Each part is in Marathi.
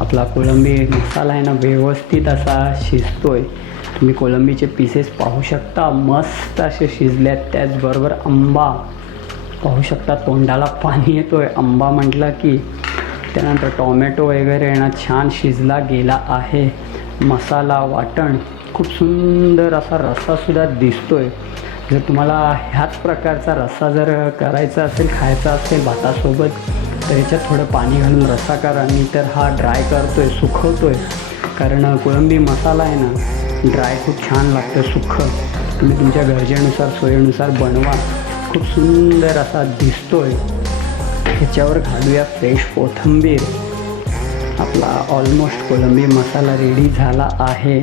आपला कोळंबी मसाला आहे ना व्यवस्थित असा शिजतोय। तुम्ही कोळंबीचे पीसेस पाहू शकता, मस्त असे शिजल्यात। त्याचबरोबर आंबा पाहू शकता, तोंडाला पाणी येतोय आंबा म्हटलं की। त्यानंतर टोमॅटो वगैरे ना छान शिजला गेला आहे। मसाला वाटण खूप सुंदर असा रस्सासुद्धा दिसतोय। जर तुम्हाला ह्याच प्रकारचा रस्सा जर करायचा असेल, खायचा असेल भातासोबत, तर याच्यात थोडं पाणी घालून रस्सा करा। मी तर हा ड्राय करतोय, सुकवतोय, कारण कोळंबी मसाला आहे ना ड्राय खूप छान लागतं, सुखं। तुम्ही तुमच्या गरजेनुसार सोयीनुसार बनवा। खूप सुंदर असा दिसतोय। ह्याच्यावर घालूया फ्रेश कोथिंबीर। आपला ऑलमोस्ट कोळंबी मसाला रेडी झाला आहे।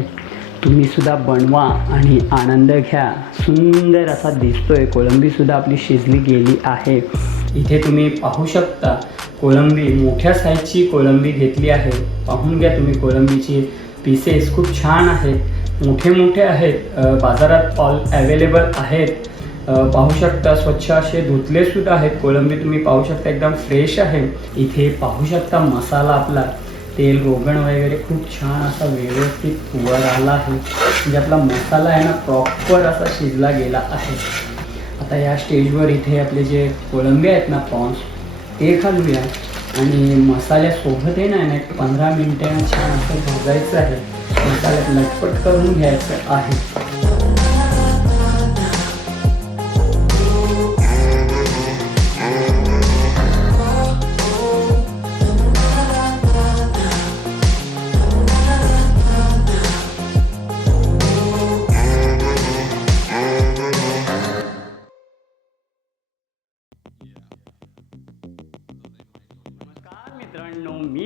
तुम्हीसुद्धा बनवा आणि आनंद घ्या। सुंदर असा दिसतोय, कोळंबीसुद्धा आपली शिजली गेली आहे। इथे तुम्ही पाहू शकता कोळंबी मोठ्या साईजची कोळंबी घेतली आहे। पाहून घ्या तुम्ही, कोळंबीची पीसेस खूप छान आहेत, मोठे मोठे आहेत। बाजारात अवेलेबल आहेत। पाहू शकता स्वच्छ असे धुतलेसुद्धा आहेत। कोळंबी तुम्ही पाहू शकता एकदम फ्रेश आहे। इथे पाहू शकता मसाला आपला, तेल रोगण वगैरे खूप छान असा व्यवस्थित वर आला आहे। म्हणजे आपला मसाला आहे ना प्रॉपर असा शिजला गेला आहे। आता या स्टेजवर इथे आपले जे कोळंबी आहेत ना प्रॉन्स, ते घालूया आणि मसाल्यासोबत आहे ना 15 मिनिटं छान असं भाजायचं आहे। मसाल्यात लटपट करून घ्यायचं आहे। मित्रांनो, मी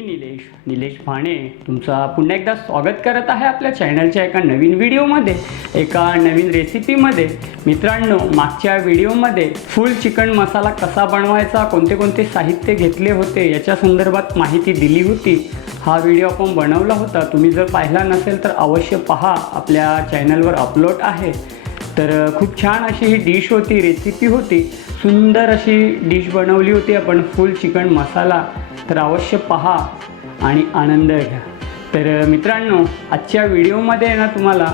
निलेश भाणे तुमचा पुन्हा एकदा स्वागत करत आहे आपल्या चॅनलच्या एका नवीन व्हिडिओमध्ये, एका नवीन रेसिपीमध्ये। मित्रांनो, मागच्या व्हिडिओमध्ये फुल चिकन मसाला कसा बनवायचा, कोणते कोणते साहित्य घेतले होते याच्या संदर्भात माहिती दिली होती। हा व्हिडिओ आपण बनवला होता। तुम्ही जर पाहिला नसेल तर अवश्य पहा, आपल्या चॅनलवर अपलोड आहे। तर खूप छान अशी ही डिश होती, रेसिपी होती, सुंदर अशी डिश बनवली होती आपण, फुल चिकन मसाला। तर अवश्य पहा आणि आनंद घ्या। तर मित्रांनो, आजच्या व्हिडिओमध्ये ना तुम्हाला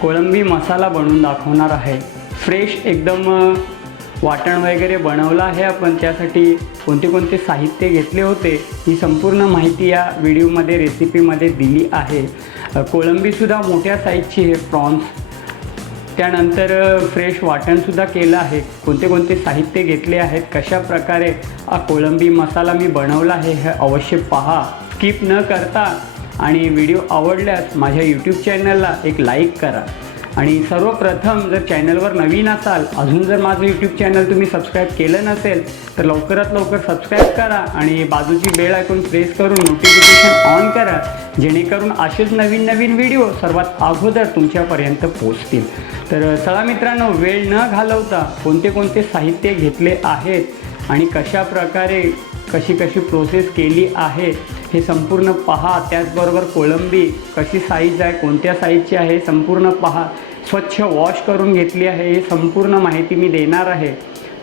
कोळंबी मसाला बनवून दाखवणार आहे। फ्रेश एकदम वाटण वगैरे बनवलं आहे आपण। त्यासाठी कोणते कोणते साहित्य घेतले होते ही संपूर्ण माहिती या व्हिडिओमध्ये, रेसिपीमध्ये दिली आहे। कोळंबीसुद्धा मोठ्या साईजची आहे, प्रॉन्स। त्यानंतर फ्रेश वाटणसुद्धा केलं आहे। कोणते कोणते साहित्य घेतले आहेत, कशा प्रकारे कोळंबी मसाला मी बनवला आहे हे अवश्य पहा, स्किप न करता। आणि व्हिडिओ आवडल्यास माझ्या यूट्यूब चॅनलला एक लाईक करा। आणि सर्वप्रथम जर चॅनलवर नवीन असाल, अजून जर माझं यूट्यूब चॅनल तुम्ही सबस्क्राईब केलं नसेल तर लवकरात लवकर सबस्क्राईब करा आणि बाजूची बेल आयकॉन प्रेस करून नोटिफिकेशन ऑन करा, जेणेकरून असेच नवीन नवीन व्हिडिओ सर्वात अगोदर तुमच्यापर्यंत पोहोचतील। तर चला मित्रांनो, वेळ न घालवता कोणते कोणते साहित्य घेतले आहेत आणि कशा प्रकारे कशी प्रोसेस केली आहे हे संपूर्ण पहा। त्याचबरोबर कोळंबी कशी साईज आहे, कोणत्या साईजची आहे संपूर्ण पहा। स्वच्छ वॉश करून घेतली आहे, ही संपूर्ण माहिती मी देणार आहे।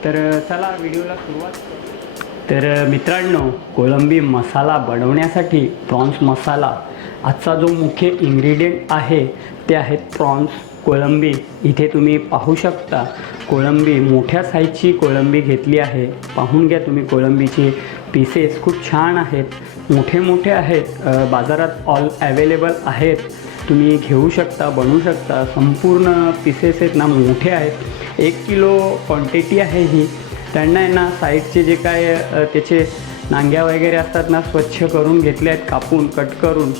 तर चला व्हिडिओला सुरुवात करू। तर मित्रांनो, कोळंबी मसाला बनवण्यासाठी प्रॉन्स मसाला, आजचा जो मुख्य इन्ग्रेडियंट आहे ते आहेत प्रॉन्स, कोळंबी। इथे तुम्ही पाहू शकता कोळंबी मोठ्या साईजची कोळंबी घेतली आहे। पाहून घ्या तुम्ही, कोळंबीचे पीसेस खूप छान आहेत, मोठे मोठे आहेत। बाजारात अवेलेबल आहेत, तुम्ही घेऊ शकता, बनवू शकता। संपूर्ण पीसेस आहेत ना मोठे आहेत। 1 किलो क्वांटिटी आहे ही। त्यांना आहे ना साईडचे जे काय त्याचे नांग्या वगैरे असतात ना, स्वच्छ करून घेतले आहेत, कापून कट करून।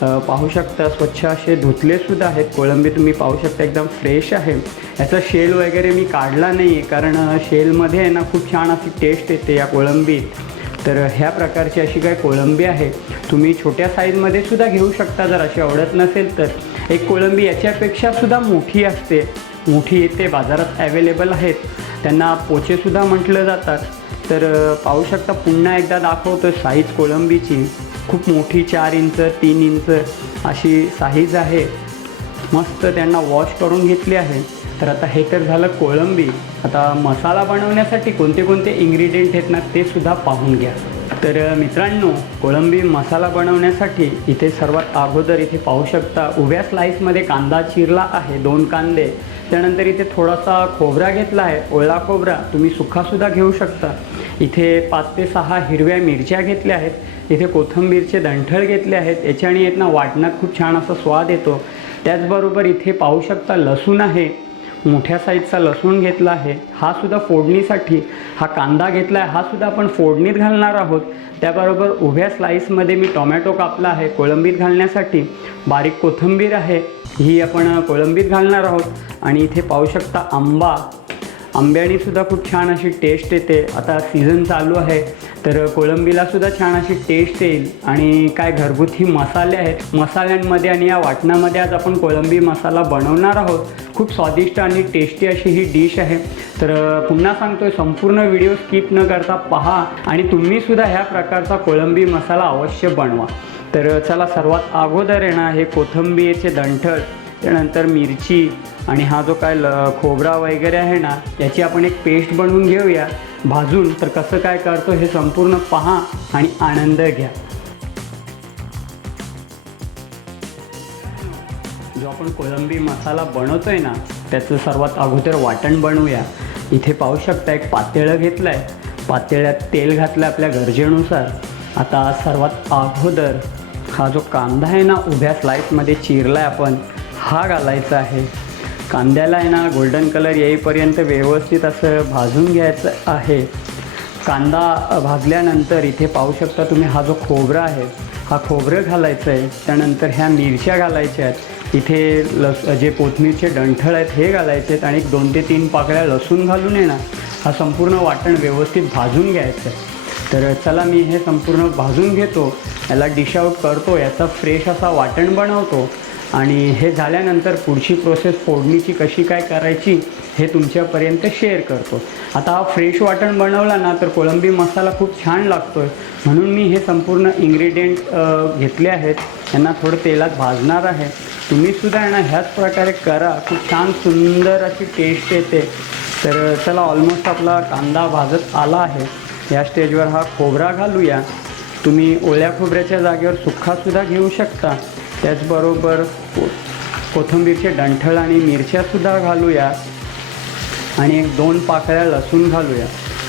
पाहू शकता स्वच्छ असे धुतलेसुद्धा आहेत। कोळंबी तुम्ही पाहू शकता एकदम फ्रेश आहे। याचा शेल वगैरे मी काढला नाही आहे, कारण शेलमध्ये आहे ना खूप छान अशी टेस्ट येते या कोळंबीत। तर ह्या प्रकारची अशी काय कोळंबी आहे। तुम्ही छोट्या साईजमध्ये सुद्धा घेऊ शकता जर अशी आवडत नसेल तर। एक कोळंबी याच्यापेक्षासुद्धा मोठी असते, मोठी येते, बाजारात अवेलेबल आहेत। त्यांना पोचेसुद्धा म्हटलं जातात। तर पाहू शकता, पुन्हा एकदा दाखवतो साईज कोळंबीची। खूप मोठी 4 इंच 3 इंच अशी साईज आहे। मस्त त्यांना वॉश करून घेतली आहे। तर आता हे तर झालं कोळंबी। आता मसाला बनवण्यासाठी कोणते कोणते इन्ग्रेडियंट आहेत ना ते सुद्धा पाहून घ्या। तर मित्रांनो, कोळंबी मसाला बनवण्यासाठी इथे सर्वात अगोदर इथे पाहू शकता उभ्या स्लाईसमध्ये कांदा चिरला आहे, 2 कांदे. त्यानंतर इथे थोडासा खोबरा घेतला आहे, ओला खोबरा, तुम्ही सुखासुद्धा घेऊ शकता. इथे 5 ते 6 हिरव्या मिरच्या घेतल्या आहेत. इथे कोथिंबीरचे दंठळ घेतले आहेत, याच्याने आहेत ना वाटणात खूप छान असा स्वाद येतो. त्याचबरोबर इथे पाहू शकता लसूण आहे, मोठ्या साईजचा लसूण घेतला आहे, हा सुद्धा फोडणीसाठी. हा कांदा घेतला आहे, हा सुद्धा आपण फोडणीत घालणार आहोत. त्याबरोबर उभ्या स्लाईसमध्ये मी टोमॅटो कापला आहे कोळंबीत घालण्यासाठी. बारीक कोथिंबीर आहे, ही आपण कोळंबीत घालणार आहोत. आणि इथे पाहू शकता आंब्याने सुद्धा खूप छान अशी टेस्ट येते. आता सीझन चालू आहे तर कोळंबीला सुद्धा छान अशी टेस्ट येईल. आणि काय घरगुती मसाले आहेत, मसाल्यांमध्ये आणि या वाटणामध्ये आज आपण कोळंबी मसाला बनवणार आहोत. खूप स्वादिष्ट आणि टेस्टी अशी ही डिश आहे. तर पुन्हा सांगतोय, संपूर्ण व्हिडिओ स्किप न करता पहा आणि तुम्हीसुद्धा ह्या प्रकारचा कोळंबी मसाला अवश्य बनवा. तर चला, सर्वात अगोदर आहे ना हे कोथिंबीरचे दंठळ, त्यानंतर मिरची आणि हा जो काय खोबरा वगैरे आहे ना, याची आपण एक पेस्ट बनवून घेऊया भाजून. तर कसं काय करतो हे संपूर्ण पहा आणि आनंद घ्या. जो आपण कोळंबी मसाला बनवतोय ना, त्याचं सर्वात अगोदर वाटण बनवूया. इथे पाहू शकता एक पातेलं घेतलं आहे, पातेल्यात तेल घातलं आपल्या गरजेनुसार. आता सर्वात अगोदर हा जो कांदा आहे ना उभ्या स्लाईसमध्ये चिरला आहे आपण, हा घालायचा आहे. कांद्याला आहे ना गोल्डन कलर येईपर्यंत व्यवस्थित असं भाजून घ्यायचं आहे. कांदा भाजल्यानंतर इथे पाहू शकता तुम्ही हा जो खोबरा आहे, हा खोबरं घालायचं आहे. त्यानंतर ह्या मिरच्या घालायच्या आहेत. इथे जे कोथिंबीरचे डंठळ आहेत हे घालायचे आहेत आणि 2 ते 3 पाकळ्या लसूण घालून आहे ना हा संपूर्ण वाटण व्यवस्थित भाजून घ्यायचं आहे. तर चला, मी हे संपूर्ण भाजून घेतो, याला डिश आऊट करतो, याचा फ्रेश असा वाटण बनवतो. आणि हे झाल्यानंतर पुढची प्रोसेस फोडणीची कशी काय करायची हे तुमच्यापर्यंत शेअर करतो. आता हा फ्रेश वाटण बनवला ना तर कोळंबी मसाला खूप छान लागतो आहे. म्हणून मी हे संपूर्ण इन्ग्रेडियंट घेतले आहेत, यांना थोडं तेलात भाजणार आहे. तुम्हीसुद्धा आहे ना ह्याच प्रकारे करा, खूप छान सुंदर अशी टेस्ट येते. तर चला, ऑलमोस्ट आपला कांदा भाजत आला आहे. या स्टेजवर हा खोबरा घालूया. तुम्ही ओल्या खोबऱ्याच्या जागेवर सुक्कासुद्धा घेऊ शकता. त्याचबरोबर कोथिंबीरचे डंठळ आणि मिरच्यासुद्धा घालूया आणि 1-2 पाकळ्या लसूण घालूया.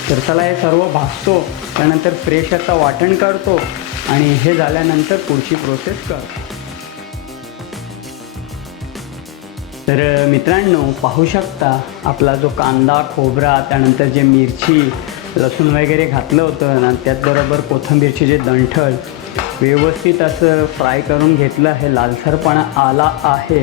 तर चला, हे सर्व भाजतो, त्यानंतर फ्रेश याचा वाटण करतो आणि हे झाल्यानंतर पुढची प्रोसेस करतो. तर मित्रांनो, पाहू शकता आपला जो कांदा, खोबरा, त्यानंतर जे मिरची, लसूण वगैरे घातलं होतं ना, त्याचबरोबर कोथिंबीरचे जे दंठळ व्यवस्थित असं फ्राय करून घेतलं आहे. लालसरपणा आला आहे.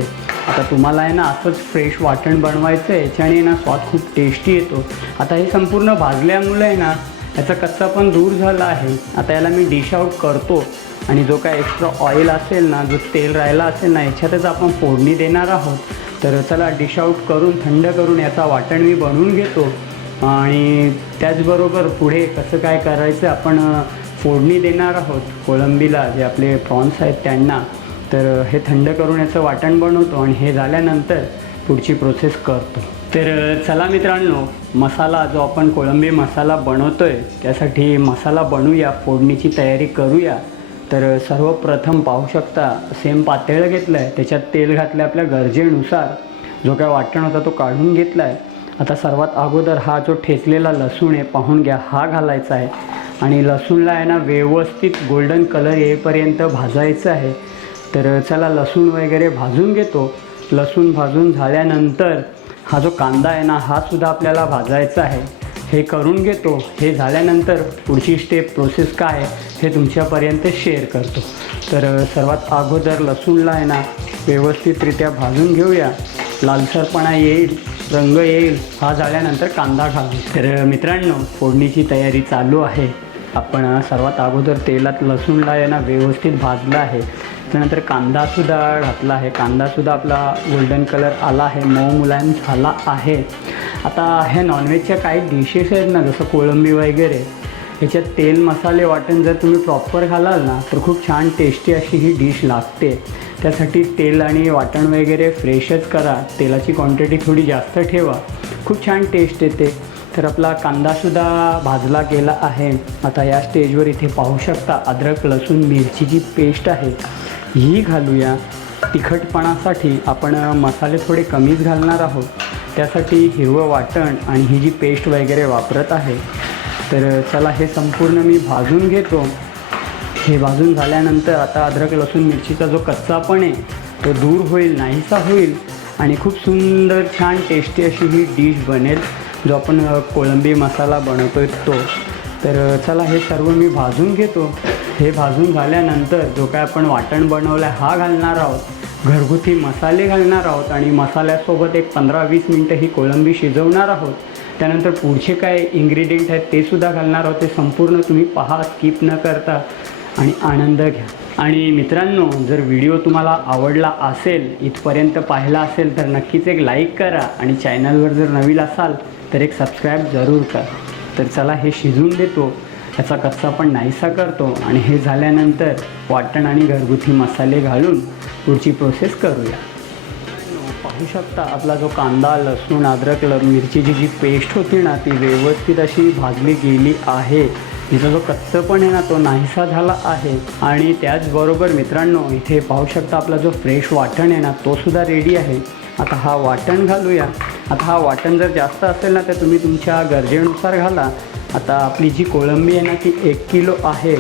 आता तुम्हाला आहे ना असंच फ्रेश वाटण बनवायचं आहे, याच्याने ना स्वाद खूप टेस्टी येतो. आता हे संपूर्ण भाजल्यामुळे आहे ना याचा कच्चा पण दूर झाला आहे. आता याला मी डिश आऊट करतो आणि जो काय एक्स्ट्रा ऑइल असेल ना, जो तेल राहिला असेल ना, याच्यातच आपण फोडणी देणार आहोत. तर चला, डिश आऊट करून थंड करून याचा वाटण मी बनवून घेतो आणि त्याचबरोबर पुढे कसं काय करायचं आपण फोडणी देणार आहोत कोळंबीला, जे आपले प्रॉन्स आहेत त्यांना. तर हे थंड करून याचं वाटण बनवतो आणि हे झाल्यानंतर पुढची प्रोसेस करतो. तर चला मित्रांनो, मसाला जो आपण कोळंबी मसाला बनवतो आहे त्यासाठी मसाला बनवूया, फोडणीची तयारी करूया. तर सर्वप्रथम पाहू शकता सेम पातेलं घेतलं आहे, त्याच्यात तेल घातलं आपल्या गरजेनुसार. जो काय वाटण होता तो काढून घेतला आहे. आता सर्वात अगोदर हा जो ठेचलेला लसूण आहे पाहून घ्या, हा घालायचा आहे आणि लसूणला आहे ना व्यवस्थित गोल्डन कलर येईपर्यंत भाजायचं आहे. तर चला, लसूण वगैरे भाजून घेतो. लसूण भाजून झाल्यानंतर हा जो कांदा आहे ना हा सुद्धा आपल्याला भाजायचा आहे, हे करून घेतो. हे झाल्यानंतर पुढची स्टेप प्रोसेस काय आहे हे तुमच्यापर्यंत शेअर करतो. तर सर्वात अगोदर लसूणला आहे ना व्यवस्थितरित्या भाजून घेऊया, लालसरपणा येईल, रंग येईल. हा झाल्यानंतर कांदा घालू. तर मित्रांनो, फोडणीची तयारी चालू आहे. आपण सर्वात अगोदर तेलात लसूणला आहे ना व्यवस्थित भाजला आहे. त्यानंतर कांदासुद्धा घातला आहे. कांदासुद्धा आपला गोल्डन कलर आला आहे, मऊ मुलायम झाला आहे. आता ह्या नॉनव्हेजच्या काही डिशेस आहेत ना, जसं कोळंबी वगैरे, ह्याच्यात तेल मसाले वाटण जर तुम्ही प्रॉपर घालाल ना तर खूप छान टेस्टी अशी ही डिश लागते. त्यासाठी तेल आणि वाटण वगैरे फ्रेशच करा. तेलाची क्वांटिटी थोडी जास्त ठेवा, खूप छान टेस्ट येते. तर आपला कांदासुद्धा भाजला गेला आहे. आता या स्टेजवर इथे पाहू शकता अद्रक लसूण मिरचीची पेस्ट आहे ही घालूया. तिखटपणासाठी आपण मसाले थोडे कमीच घालणार आहोत, त्यासाठी हिरवं वाटण आणि ही जी पेस्ट वगैरे वापरत आहे. तर चला हे संपूर्ण मी भाजून घेतो. हे भाजून झाल्यानंतर आता अद्रक लसूण मिरचीचा जो कच्चापण आहे तो दूर होईल, नाहीसा होईल आणि खूप सुंदर छान टेस्टी अशी ही डिश बनेल, जो आपण कोळंबी मसाला बनवतो आहे तो. तर चला हे सर्व मी भाजून घेतो. हे भाजून झाल्यानंतर जो काय आपण वाटण बनवलं आहे हा घालणार आहोत, घरगुती मसाले घालणार आहोत आणि मसाल्यासोबत एक 15-20 मिनटं ही कोळंबी शिजवणार आहोत. त्यानंतर पुढचे काय इन्ग्रेडियंट आहेत ते सुद्धा घालणार आहोत. ते संपूर्ण तुम्ही पहा, स्किप न करता आणि आनंद घ्या. आणि मित्रांनो, जर व्हिडिओ तुम्हाला आवडला असेल, इथपर्यंत पाहिला असेल तर नक्कीच एक लाईक करा आणि चॅनलवर जर नवीन असाल तर एक सबस्क्राईब जरूर करा. तर चला हे शिजून देतो, याचा कच्चा पण नाहीसा करतो आणि हे झाल्यानंतर वाटण आणि घरगुती मसाले घालून पुढची प्रोसेस करूया. पाहू शकता आपला जो कांदा लसूण अद्रक मिरचीची जी पेस्ट होती ना ती व्यवस्थित अशी भाजली गेली आहे. तिचा जो कच्चापण आहे ना तो नाहीसा झाला आहे. आणि त्याचबरोबर मित्रांनो इथे पाहू शकता आपला जो फ्रेश वाटण आहे ना तो सुद्धा रेडी आहे. आता हा वाटण घालूया. आता हा वाटण जर जास्त असेल ना तर तुम्ही तुमच्या गरजेनुसार घाला. आता आपली जी कोळंबी आहे ना ती 1 किलो आहे,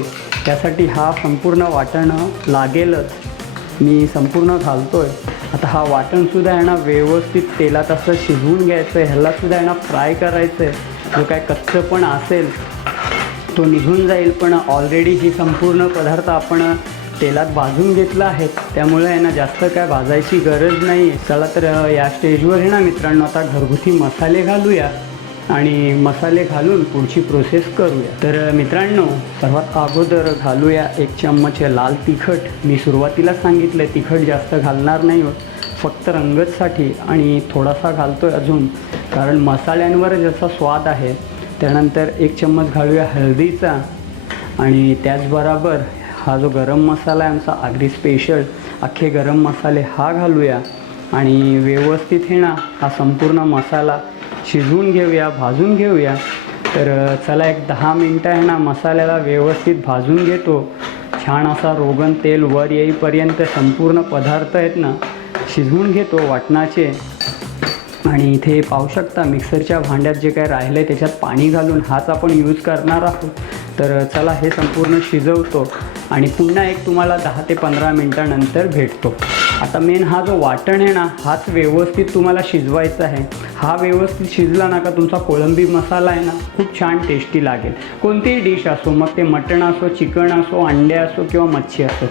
त्यासाठी हा संपूर्ण वाटण लागेलच. मी संपूर्ण घालतो आहे. आता हा वाटणसुद्धा आहे ना व्यवस्थित तेलात असं शिजवून घ्यायचं आहे. ह्यालासुद्धा आहे ना फ्राय करायचं आहे. जो काय कच्चंपण असेल तो निघून जाईल. पण ऑलरेडी ही संपूर्ण पदार्थ आपण तेलात भाजून घेतला आहे, त्यामुळे आहे ना जास्त काय भाजायची गरज नाही. चला तर या स्टेजवर आहे ना मित्रांनो आता घरगुती मसाले घालूया आणि मसाले घालून पुढची प्रोसेस करूया. तर मित्रांनो सर्वात अगोदर घालूया 1 चम्मच लाल तिखट. मी सुरुवातीला सांगितलं तिखट जास्त घालणार नाही होत, फक्त रंगतसाठी आणि थोडासा घालतो आहे अजून, कारण मसाल्यांवर जसा स्वाद आहे. त्यानंतर 1 चम्मच घालूया हळदीचा आणि त्याचबरोबर हा जो गरम मसाला आहे आमचा आगरी स्पेशल अख्खे गरम मसाले हा घालूया आणि व्यवस्थित हे ना हा संपूर्ण मसाला शिजवून घेऊया, भाजून घेऊया. तर चला एक 10 मिनटं आहे ना मसाल्याला व्यवस्थित भाजून घेतो. छान असा रोगन तेल वर येईपर्यंत संपूर्ण पदार्थ आहेत ना शिजवून घेतो वाटणाचे. आणि इथे पाहू शकता मिक्सरच्या भांड्यात जे काय राहिलं आहे त्याच्यात पाणी घालून हाच आपण यूज करणार आहोत. तर चला हे संपूर्ण शिजवतो आणि पुन्हा एक तुम्हाला 10 ते 15 मिनटानंतर भेटतो. आता मेन हा जो वाटण आहे ना हाच व्यवस्थित तुम्हाला शिजवायचा आहे. हा व्यवस्थित शिजला ना का तुमचा कोळंबी मसाला आहे ना खूप छान टेस्टी लागेल. कोणतीही डिश असो, मग ते मटण असो, चिकन असो, अंडे असो किंवा मच्छी असो.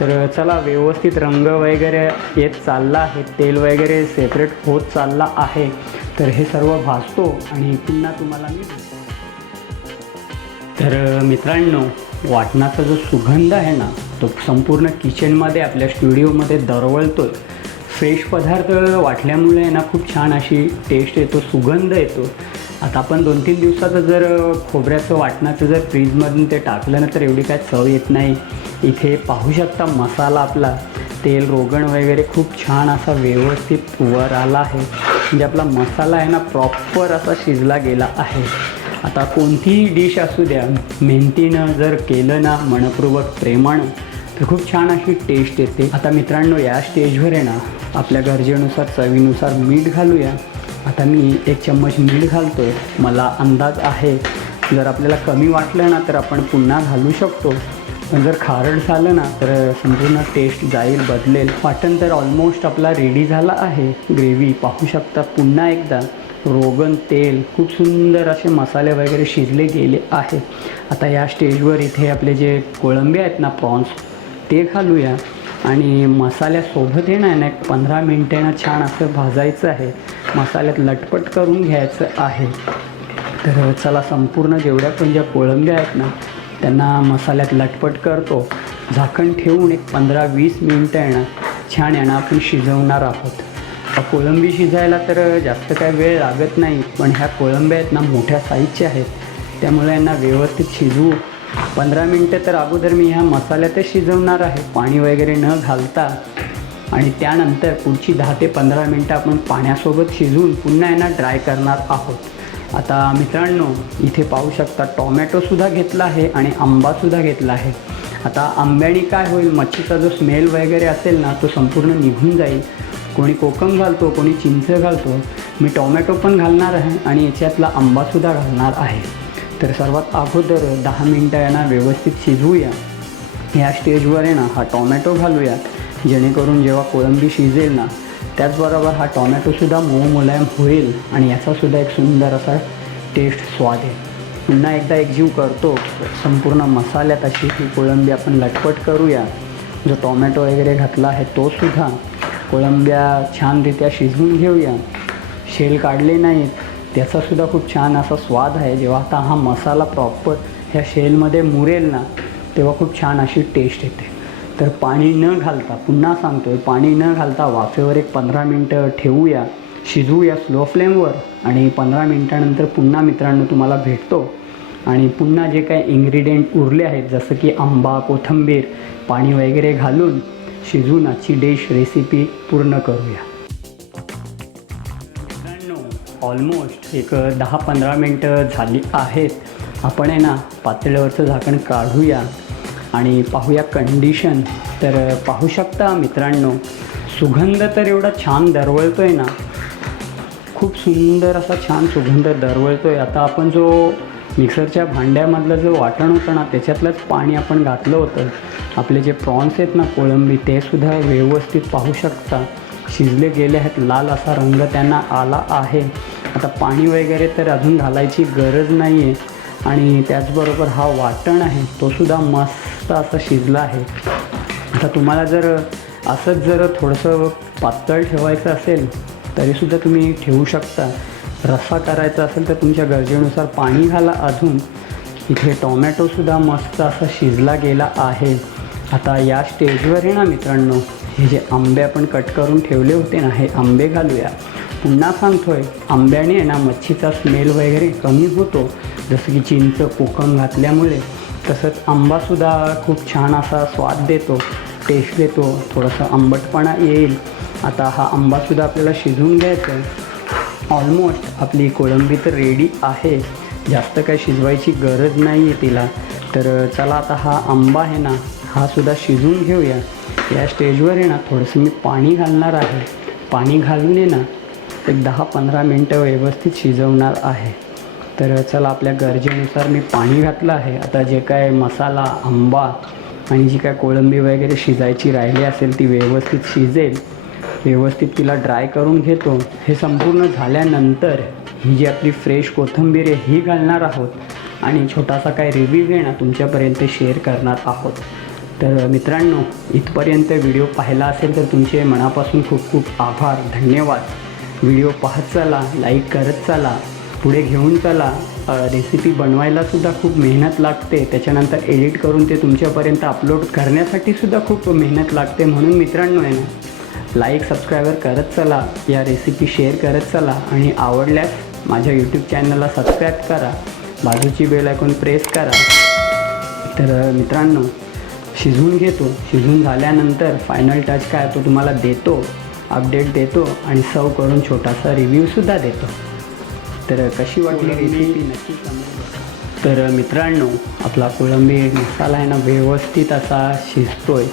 तर चला व्यवस्थित रंग वगैरे येत चालला आहे, तेल वगैरे सेपरेट होत चालला आहे. तर हे सर्व भाजतो आणि पुन्हा तुम्हाला मी तर मित्रांनो वाटणाचा जो सुगंध आहे ना तो संपूर्ण किचनमध्ये आपल्या स्टुडिओमध्ये दरवळतो. फ्रेश पदार्थ वाटल्यामुळे ना खूप छान अशी टेस्ट येतो, सुगंध येतो. आता आपण 2-3 दिवसाचं जर खोबऱ्याचं वाटणाचं जर फ्रीजमधून ते टाकलं ना तर एवढी काय चव येत नाही. इथे पाहू शकता मसाला आपला तेल रोगण वगैरे खूप छान असा व्यवस्थित वर आला आहे. म्हणजे आपला मसाला आहे ना प्रॉपर असा शिजला गेला आहे. आता कोणतीही डिश असू द्या मेहनतीनं जर केलं ना मनपूर्वक प्रेमानं तर खूप छान अशी टेस्ट येते. आता मित्रांनो या स्टेजवर आहे ना आपल्या गरजेनुसार चवीनुसार मीठ घालूया. आता मी 1 चम्मच मीठ घालतो आहे. मला अंदाज आहे जर आपल्याला कमी वाटलं ना तर आपण पुन्हा घालू शकतो, पण जर खारट झालं ना तर संपूर्ण टेस्ट जाईल, बदलेल. वाटण तर ऑलमोस्ट आपला रेडी झाला आहे. ग्रेव्ही पाहू शकता पुन्हा एकदा रोगन तेल खूप सुंदर असे मसाले वगैरे शिजले गेले आहे. आता या स्टेजवर इथे आपले जे कोळंबी आहेत ना प्रॉन्स ते घालूया आणि मसाल्यासोबत आहे ना 15 मिनटांना छान असं भाजायचं आहे. मसाल्यात लटपट करून घ्यायचं आहे. तर चला संपूर्ण जेवढ्या पण ज्या कोळंब्या आहेत ना त्यांना मसाल्यात लटपट करतो. झाकण ठेवून एक 15-20 मिनटं आहे ना छान आहे ना आपण शिजवणार आहोत. कोळंबी शिजायला तर जास्त काय वेळ लागत नाही, पण ह्या कोळंब्या आहेत ना मोठ्या साईजच्या आहेत, त्यामुळे यांना व्यवस्थित शिजवू 15 मिनटं तर अगोदर मी ह्या मसाल्यातच शिजवणार आहे पाणी वगैरे न घालता. आणि त्यानंतर पुढची 10 ते 15 मिनटं आपण पाण्यासोबत शिजवून पुन्हा यांना ड्राय करणार आहोत. आता मित्रांनो इथे पाहू शकता टोमॅटोसुद्धा घेतला आहे आणि आंबासुद्धा घेतला आहे. आता आंब्याने काय होईल, मच्छीचा जो स्मेल वगैरे असेल ना तो संपूर्ण निघून जाईल. कोणी कोकम घालतो, कोणी चिंच घालतो. मी टोमॅटो पण घालणार आहे आणि याच्यातला आंबासुद्धा घालणार आहे. तर सर्वात अगोदर 10 मिनटं यांना व्यवस्थित शिजवूया. ह्या स्टेजवर आहे ना हा टोमॅटो घालूया, जेणेकरून जेव्हा कोळंबी शिजेल ना त्याचबरोबर हा टोमॅटोसुद्धा मऊ मुलायम होईल आणि याचासुद्धा एक सुंदर असा टेस्ट स्वाद आहे. पुन्हा एकदा एकजीव करतो संपूर्ण मसाल्यात अशी ही कोळंबी आपण लटपट करूया. जो टोमॅटो वगैरे घातला आहे तोसुद्धा कोळंब्या छानरित्या शिजवून घेऊया. शेल काढले नाहीत त्याचासुद्धा खूप छान असा स्वाद आहे. जेव्हा आता हा मसाला प्रॉपर ह्या शेलमध्ये मुरेल ना तेव्हा खूप छान अशी टेस्ट येते. तर पाणी न घालता, पुन्हा सांगतोय, पाणी न घालता वाफेवर एक 15 मिनटं ठेवूया, शिजवूया स्लो फ्लेमवर. आणि 15 मिनटानंतर पुन्हा मित्रांनो तुम्हाला भेटतो आणि पुन्हा जे काही इन्ग्रेडियंट उरले आहेत जसं की आंबा, कोथिंबीर, पाणी वगैरे घालून शिजवून आजची डिश रेसिपी पूर्ण करूया. मित्रांनो ऑलमोस्ट एक 10-15 मिनटं झाली आहेत. आपण आहे ना पातेल्यावरचं झाकण काढूया आणि पाहूया कंडिशन. तर पाहू शकता मित्रांनो सुगंध तर एवढा छान दरवळतो आहे ना, खूप सुंदर असा छान सुगंध दरवळतो आहे. आता आपण जो मिक्सरच्या भांड्यामधलं जो वाटण होतं ना त्याच्यातलंच पाणी आपण घातलं होतं. आपले जे प्रॉन्स आहेत ना कोळंबी तेसुद्धा व्यवस्थित पाहू शकता शिजले गेले आहेत. लाल असा रंग त्यांना आला आहे. आता पाणी वगैरे तर अजून घालायची गरज नाही आहे. आणि त्याचबरोबर हा वाटण आहे तोसुद्धा मस्त असा शिजला आहे. आता तुम्हाला जर असंच जर थोडंसं पातळ ठेवायचं असेल तरीसुद्धा तुम्ही ठेवू शकता. रस्सा करायचा असेल तर तुमच्या गरजेनुसार पाणी घाला अजून. इथे टोमॅटोसुद्धा मस्त असा शिजला गेला आहे. आता या स्टेजवर आहे ना मित्रांनो हे जे आंबे आपण कट करून ठेवले होते ना हे आंबे घालूया. पुन्हा सांगतोय आंब्याने आहे ना मच्छीचा स्मेल वगैरे कमी होतो. जसं की चिंच, कोकम घातल्यामुळे. तसंच आंबासुद्धा खूप छान असा स्वाद देतो, टेस्ट देतो, थोडासा आंबटपणा येईल. आता हा आंबासुद्धा आपल्याला शिजवून घ्यायचा आहे. ऑलमोस्ट आपली कोळंबी तर रेडी आहे, जास्त काही शिजवायची गरज नाही आहे तिला. तर चला आता हा आंबा आहे ना हा सुद्धा शिजवून घेऊया. या स्टेजवर आहे ना थोडंसं मी पाणी घालणार आहे. पाणी घालून आहे ना एक 10-15 मिनटं व्यवस्थित शिजवणार आहे. तर चला आपल्या गरजेनुसार मी पाणी घातलं आहे. आता जे काय मसाला, आंबा आणि जी काय कोळंबी वगैरे शिजायची राहिली असेल ती व्यवस्थित शिजेल. व्यवस्थित तिला ड्राय करून घेतो. हे संपूर्ण झाल्यानंतर ही जी आपली फ्रेश कोथिंबीर आहे ही घालणार आहोत आणि छोटासा काय रिव्ह्यू आहे ना तुमच्यापर्यंत शेअर करणार आहोत. तर मित्रांनो इथपर्यंत व्हिडिओ पाहिला असेल तर तुमचे मनापासून खूप खूप आभार, धन्यवाद. व्हिडिओ पाहत चला, लाईक करत चला, पुढे घेऊन चला. रेसिपी बनवायलासुद्धा खूप मेहनत लागते, त्याच्यानंतर एडिट करून ते तुमच्यापर्यंत अपलोड करण्यासाठीसुद्धा खूप मेहनत लागते. म्हणून मित्रांनो आहे ना लाईक, सबस्क्राईबर करत चला, या रेसिपी शेअर करत चला आणि आवडल्यास माझ्या यूट्यूब चॅनलला सबस्क्राईब करा, बाजूची बेल आयकॉन प्रेस करा. तर मित्रांनो शिजवून घेतो. शिजवून झाल्यानंतर फायनल टच काय तो तुम्हाला देतो, अपडेट देतो आणि सर्व करून छोटासा रिव्ह्यूसुद्धा देतो. तर कशी वाटली रेसिपी नक्की सांगा. तर मित्रांनो आपला कोळंबी मसाला आहे ना व्यवस्थित असा शिजतोय.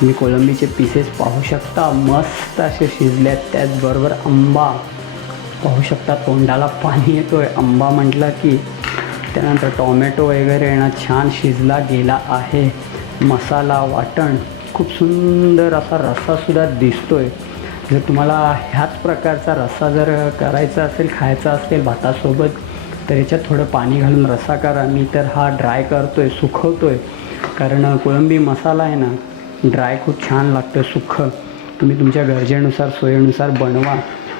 तुम्ही कोळंबीचे पीसेस पाहू शकता मस्त असे शिजल्यात. त्याचबरोबर आंबा पाहू शकता, तोंडाला पाणी येतोय आंबा म्हटलं की. त्यानंतर टोमॅटो वगैरे ना छान शिजला गेला आहे. मसाला, वाटण, खूप सुंदर असा रस्सासुद्धा दिसतोय. जर तुम्हाला ह्याच प्रकारचा रस्सा जर करायचा असेल, खायचा असेल भातासोबत तर याच्यात थोडं पाणी घालून रस्सा करा. मी तर हा ड्राय करतोय, सुकवतोय, कारण कोळंबी मसाला आहे ना ड्राय खूप छान लागतं, सुखं. तुम्ही तुमच्या गरजेनुसार, सोयीनुसार बनवा.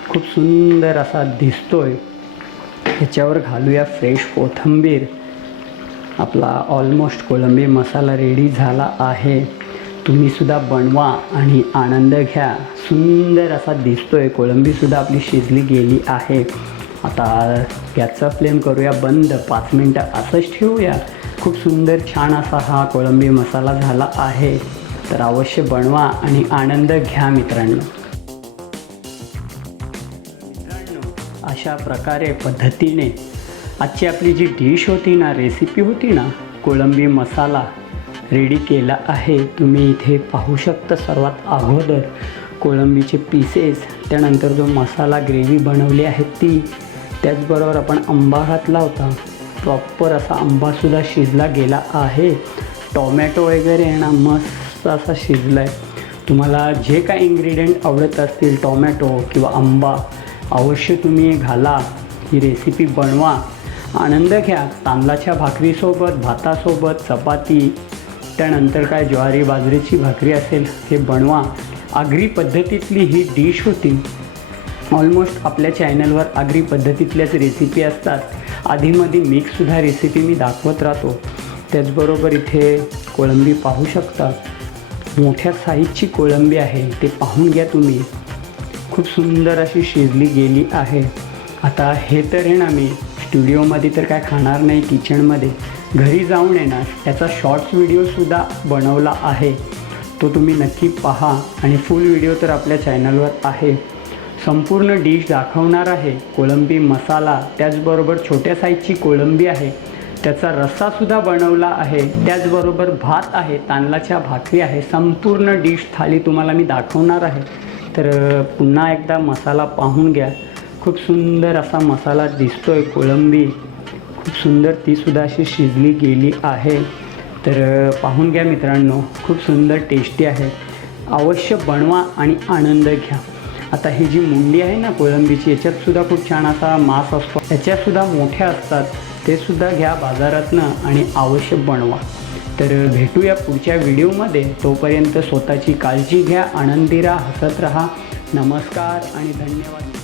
खूप सुंदर असा दिसतोय. ह्याच्यावर घालूया फ्रेश कोथिंबीर. आपला ऑलमोस्ट कोळंबी मसाला रेडी झाला आहे. तुम्हीसुद्धा बनवा आणि आनंद घ्या. सुंदर असा दिसतोय. कोळंबीसुद्धा आपली शिजली गेली आहे. आता गॅसचा फ्लेम करूया बंद. 5 मिनटं असंच ठेवूया. खूप सुंदर छान असा हा कोळंबी मसाला झाला आहे. तर अवश्य बनवा आणि आनंद घ्या मित्रांनो. अशा प्रकारे पद्धतीने आजची आपली जी डिश होती ना, रेसिपी होती ना, कोळंबी मसाला रेडी केला आहे. तुम्ही इथे पाहू शकता. सर्वात अगोदर कोळंबीचे पीसेस, त्यानंतर जो मसाला ग्रेव्ही बनवली आहे ती, त्याचबरोबर आपण आंबा घातला होता. प्रॉपर असा आंबासुद्धा शिजला गेला आहे. टोमॅटो वगैरे आहे ना, मस्त असा शिजला आहे. तुम्हाला जे काही इन्ग्रेडियंट आवडत असतील, टोमॅटो किंवा आंबा, अवश्य तुम्ही घाला. ही रेसिपी बनवा, आनंद घ्या. तांदळाच्या भाकरीसोबत, भातासोबत, चपाती, त्यानंतर काय ज्वारी बाजरीची भाकरी असेल, हे बनवा. आगरी पद्धतीतली ही डिश होती. ऑलमोस्ट आपल्या चॅनलवर आगरी पद्धतीतल्याच रेसिपी असतात. आधीमध्ये मिक्ससुद्धा रेसिपी मी दाखवत राहतो. त्याचबरोबर इथे कोळंबी पाहू शकता. मोठ्या साईजची कोळंबी आहे, ते पाहून घ्या तुम्ही. खूप सुंदर अशी शिजली गेली आहे. आता हे तर आहे ना, मी स्टुडिओमध्ये तर काय खाणार नाही, किचनमध्ये घरी जाऊन आहे ना, याचा शॉर्ट्स व्हिडिओसुद्धा बनवला आहे. तो तुम्ही नक्की पहा. आणि फुल व्हिडिओ तर आपल्या चॅनलवर आहे. संपूर्ण डिश दाखवणार आहे. कोळंबी मसाला, त्याचबरोबर छोट्या साईजची कोळंबी आहे, त्याचा रस्सासुद्धा बनवला आहे. त्याचबरोबर भात आहे, तांदळाच्या भाकरी आहे. संपूर्ण डिश थाली तुम्हाला मी दाखवणार आहे. तर पुन्हा एकदा मसाला पाहून घ्या. खूप सुंदर असा मसाला दिसतोय. कोळंबी खूप सुंदर, तीसुद्धा अशी शिजली गेली आहे. तर पाहून घ्या मित्रांनो, खूप सुंदर टेस्टी आहे. अवश्य बनवा आणि आनंद घ्या. आता ही जी मुंडी आहे ना कोळंबीची, याच्यातसुद्धा खूप छान असा मांस असतो. याच्यातसुद्धा मोठ्या असतात, ते सुद्धा घ्या बाजारातनं आणि अवश्य बनवा. तर भेटूया पुढच्या व्हिडिओमध्ये. तोपर्यंत स्वतःची काळजी घ्या, आनंदी राहा, हसत राहा. नमस्कार आणि धन्यवाद.